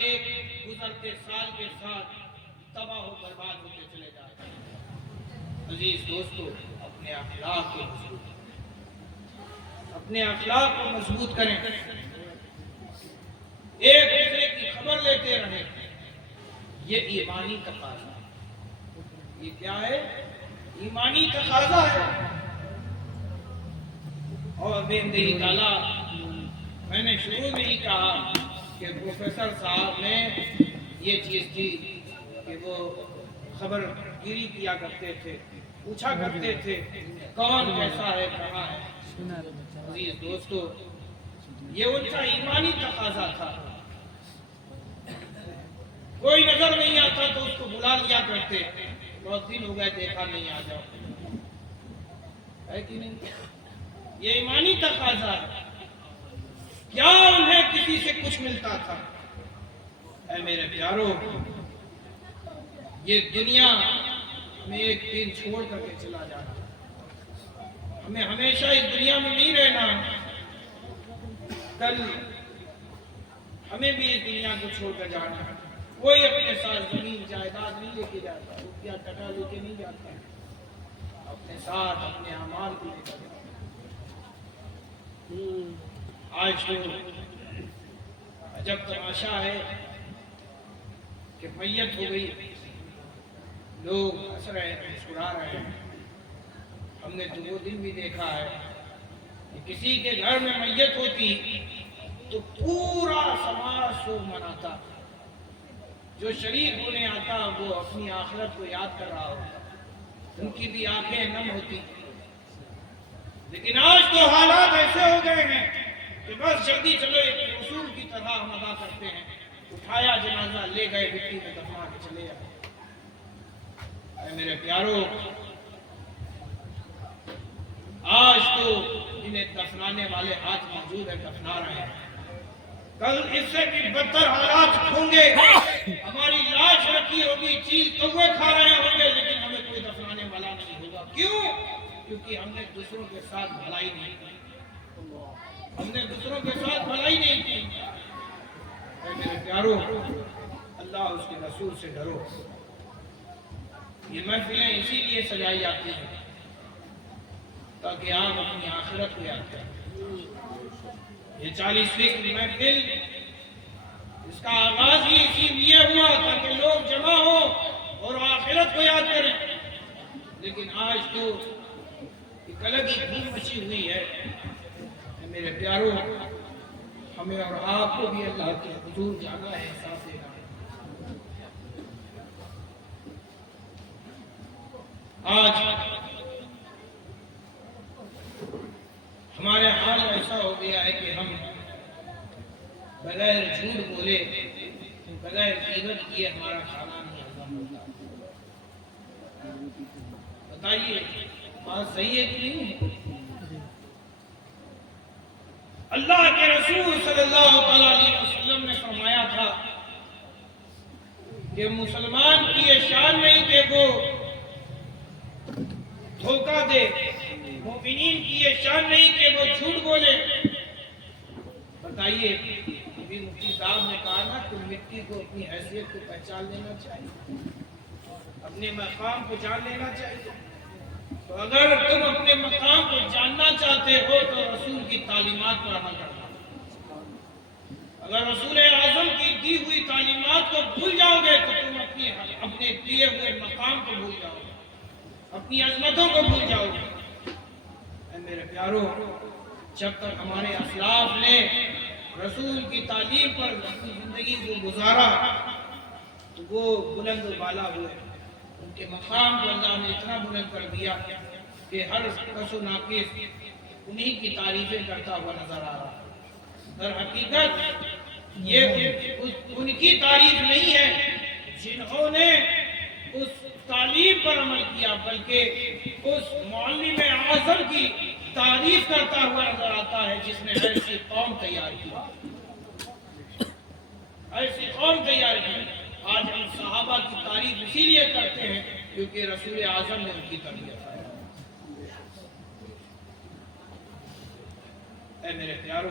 ایک گزرتے سال کے ساتھ تباہ و برباد ہوتے چلے جاتے ہیں۔ عزیز دوستو، اپنے اخلاق کو مضبوط کریں، ایک دوسرے کی خبر لیتے رہیں، یہ ایمانی تقاضا ہے۔ یہ کیا ہے؟ ایمانی تقاضا ہے۔ اور بے تعالیٰ میں نے شروع میں ہی کہا کہ پروفیسر صاحب میں یہ چیز تھی کہ وہ خبر گیری کیا کرتے تھے، پوچھا کرتے تھے کون کیسا ہے، کہاں ہے۔ عزیز دوستو، یہ ان کا ایمانی تقاضا تھا۔ کوئی نظر نہیں آتا تو اس کو بلا لیا کرتے، بہت دن ہو گئے دیکھا نہیں، آ جاؤ، ہے کہ نہیں؟ یہ ایمانی تقاضا ہے۔ کیا انہیں کسی سے کچھ ملتا تھا؟ اے میرے پیارو، یہ دنیا ہمیں ایک دن چھوڑ کر کے چلا جانا، ہمیں ہمیشہ اس دنیا میں نہیں رہنا۔ کل ہمیں بھی اس دنیا کو چھوڑ کر جانا ہے۔ کوئی اپنے ساتھ زمین جائیداد نہیں لے کے جاتا، روپیہ ٹکا لے کے نہیں جاتا، اپنے ساتھ اپنے اعمال کو لے کر جاتا۔ آج تو عجب تماشا ہے کہ میت ہو گئی، لوگ ہنس رہے ہیں، مسکرا رہے ہیں۔ ہم نے تو وہ دن بھی دیکھا ہے کہ کسی کے گھر میں میت ہوتی تو پورا سماج شوق مناتا، جو شریک ہونے آتا وہ اپنی آخرت کو یاد کر رہا ہوتا، ان کی بھی آنکھیں نم ہوتی۔ لیکن آج تو حالات ایسے ہو گئے ہیں کہ بس جلدی چلو، ایک رسول کی طرح ہم ادا کرتے ہیں، اٹھایا جنازہ، لے گئے مٹی میں دفنا کے چلے آئے۔ اے میرے پیارو، آج تو انہیں دفنانے والے ہاتھ موجود ہیں، دفنا رہے ہیں، کل اس سے بھی بدتر حالات ہوں گے۔ ہماری لاش رکھی ہوگی، چیل کوے کھا رہے ہوں گے، لیکن ہمیں کوئی دفنانے والا نہیں ہوگا۔ کیوں؟ کیونکہ ہم نے دوسروں کے ساتھ بھلائی نہیں کی، ہم نے دوسروں کے ساتھ بھلائی نہیں کی۔ اے میرے پیارو، اللہ اس کے رسول سے ڈرو۔ یہ محفلیں اسی لیے سجائی جاتی ہیں تاکہ آپ اپنی آخرت کو یاد کریں۔ یہ 40ویں محفل، اس کا آغاز ہی اسی لیے ہوا تاکہ لوگ جمع ہوں اور آخرت کو یاد کریں۔ لیکن آج تو ایک الگ ہی دھوم مچی ہوئی ہے۔ میرے پیارو، ہمیں اور آپ کو بھی اللہ کے حضور جانا ہے، احساس دینا ہے۔ آج ہمارے حال ایسا ہو گیا ہے کہ ہم بغیر جھوٹ بولے، بغیر غیبت کیے ہمارا کھانا نہیں ہضم ہوتا۔ بتائیے بات صحیح ہے کہ نہیں ہے؟ اللہ کے رسول صلی اللہ علیہ وسلم نے فرمایا تھا کہ مسلمان کی یہ شان نہیں کہ وہ دھوکہ دے، مومنین کی یہ شان نہیں کہ وہ جھوٹ بولے۔ بتائیے، ابھی مفتی صاحب نے کہا نا کہ مٹی کو اپنی حیثیت کو پہچان لینا چاہیے، اپنے مقام کو جان لینا چاہیے۔ تو اگر تم اپنے مقام کو جاننا چاہتے ہو تو رسول کی تعلیمات پر عمل کرنا۔ اگر رسول اعظم کی دی ہوئی تعلیمات کو بھول جاؤ گے تو تم اپنے دیے ہوئے مقام کو بھول جاؤ گے، اپنی عظمتوں کو بھول جاؤ گے۔ اے میرے پیارو، جب تک ہمارے اسلاف نے رسول کی تعلیم پر اپنی زندگی کو گزارا تو وہ بلند و بالا ہوئے، ان کے مقام کو اللہ نے اتنا بلند کر دیا کہ ہر کس و ناقص انہی کی تعریفیں کرتا ہوا نظر آ رہا۔ در حقیقت یہ ان کی تعریف نہیں ہے جنہوں نے اس تعلیم پر عمل کیا، بلکہ اس معلم اعظم کی تعریف کرتا ہوا نظر آتا ہے جس نے ایسی قوم تیار کی، ایسی قوم تیار کی۔ آج ہم صحابہ کی تعریف اسی لیے کرتے ہیں کیونکہ رسول اعظم نے ان کی تربیت ہے۔ اے میرے پیارو،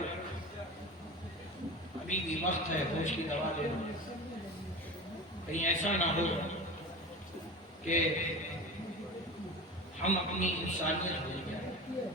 ابھی بھی وقت ہے ہوش کی دوا لینا، کہیں ایسا نہ ہو کہ ہم اپنی انسانیت بھول جائیں،